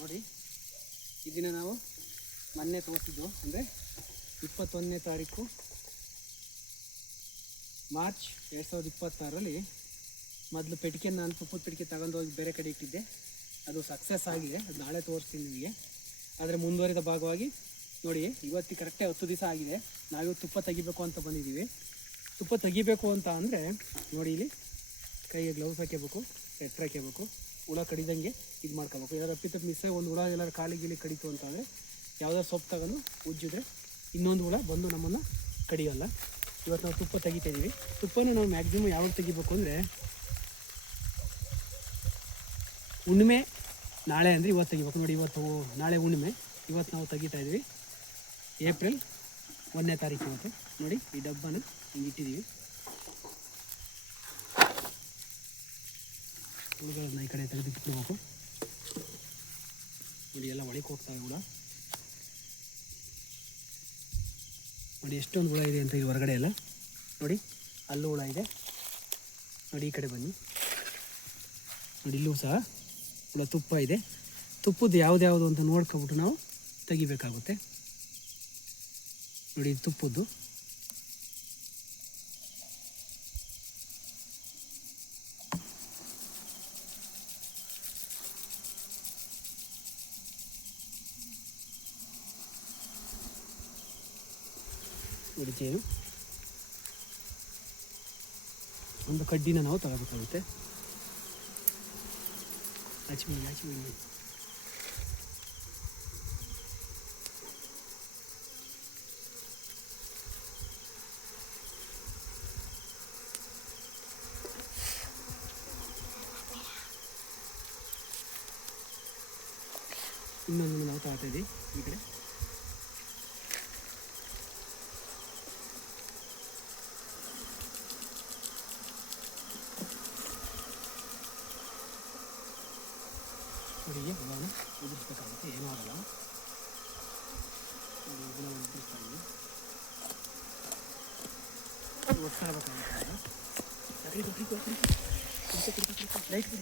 ನೋಡಿ ಇದನ್ನು ನಾವು ಮೊನ್ನೆ ತೋರಿಸಿದ್ದು, ಅಂದರೆ 21ನೇ ತಾರೀಕು ಮಾರ್ಚ್ 2026ರಲ್ಲಿ ಮೊದಲು ಪೆಟಿಕೆ, ನಾನು ತುಪ್ಪದ ಪೆಟಿಕೆ ತಗೊಂಡೋಗಿ ಬೇರೆ ಕಡೆ ಇಟ್ಟಿದ್ದೆ. ಅದು ಸಕ್ಸಸ್ ಆಗಿದೆ, ಅದು ನಾಳೆ ತೋರಿಸ್ತೀನಿ ನಿಮಗೆ. ಆದರೆ ಮುಂದುವರಿದ ಭಾಗವಾಗಿ ನೋಡಿ, ಇವತ್ತಿಗೆ ಕರೆಕ್ಟಾಗಿ 10 ದಿವಸ ಆಗಿದೆ. ನಾವಿವತ್ತು ತುಪ್ಪ ತೆಗಿಬೇಕು ಅಂತ ಬಂದಿದ್ದೀವಿ. ತುಪ್ಪ ತೆಗಿಬೇಕು ಅಂತ ಅಂದರೆ ನೋಡಿ, ಇಲ್ಲಿ ಕೈಗೆ ಗ್ಲೌಸ್ ಹಾಕಬೇಕು, ಎಟ್ರ್ ಹಾಕಬೇಕು, ಹುಳ ಕಡಿದಂಗೆ ಇದು ಮಾಡ್ಕೋಬೇಕು. ಏನಾದ್ರು ಅಪ್ಪಿತಪ್ಪು ಮಿಸ್ಸಾಗಿ ಒಂದು ಹುಳ ಎಲ್ಲರೂ ಕಾಲಿಗೆ ಕಡಿತು ಅಂತ ಅಂದರೆ ಯಾವುದಾದ್ರು ಸೊಪ್ಪು ತಗೊಂಡು ಉಜ್ಜಿದ್ರೆ ಇನ್ನೊಂದು ಹುಳ ಬಂದು ನಮ್ಮನ್ನು ಕಡಿಯೋಲ್ಲ. ಇವತ್ತು ನಾವು ತುಪ್ಪ ತೆಗಿತಾ ಇದ್ದೀವಿ. ತುಪ್ಪನ ನಾವು ಮ್ಯಾಕ್ಸಿಮಮ್ ಯಾವಾಗ ತೆಗಿಬೇಕು ಅಂದರೆ, ಹುಣ್ಣಿಮೆ ನಾಳೆ ಅಂದರೆ ಇವತ್ತು ತೆಗಿಬೇಕು. ನೋಡಿ, ಇವತ್ತು ನಾಳೆ ಹುಣ್ಣಿಮೆ, ಇವತ್ತು ನಾವು ತೆಗಿತಾ ಇದ್ದೀವಿ ಏಪ್ರಿಲ್ 1ನೇ ತಾರೀಕು. ಇವತ್ತು ನೋಡಿ, ಈ ಡಬ್ಬನ ಹಿಂಗೆ ಇಟ್ಟಿದ್ದೀವಿ. ಹುಳುಗಳನ್ನ ಈ ಕಡೆ ತೆಗೆದುಬಿಟ್ಬೇಕು. ನೋಡಿ, ಎಲ್ಲ ಒಳಗೆ ಹೋಗ್ತಾವೆ ಹುಳ. ನೋಡಿ ಎಷ್ಟೊಂದು ಹುಳ ಇದೆ ಅಂತ ಇಲ್ಲಿ ಹೊರಗಡೆ ಎಲ್ಲ. ನೋಡಿ, ಅಲ್ಲೂ ಹುಳ ಇದೆ. ನೋಡಿ, ಈ ಕಡೆ ಬನ್ನಿ. ನೋಡಿ, ಇಲ್ಲೂ ಸಹ ಹುಳ ತುಪ್ಪ ಇದೆ. ತುಪ್ಪದ್ದು ಯಾವ್ದು ಅಂತ ನೋಡ್ಕೊಬಿಟ್ಟು ನಾವು ತೆಗಿಬೇಕಾಗುತ್ತೆ. ನೋಡಿ, ಇದು ತುಪ್ಪದ್ದು. ನೋಡಿ, ಚೇನು ಒಂದು ಕಡ್ಡಿನ ನಾವು ತಗೋಬೇಕಾಗುತ್ತೆ. ಆಚೆ ಬನ್ನಿ. ಇನ್ನೊಂದು ನಾವು ತಗೋತಾ ಇದ್ದೀವಿ ಈ ಕಡೆ. ಹುಡುಗಿ ಹುಳನ ಉದುರಿಸ್ಬೇಕಾಗುತ್ತೆ, ಏನೂ ಆಗಲ್ಲ. ಹುಳ ಉದುರಿಸ್ತಾ ಇದ್ದೀವಿ, ಒಟ್ಟಾಗಬೇಕಾಗುತ್ತೆ. ಲೈಟ್ ಬಿಡಿ.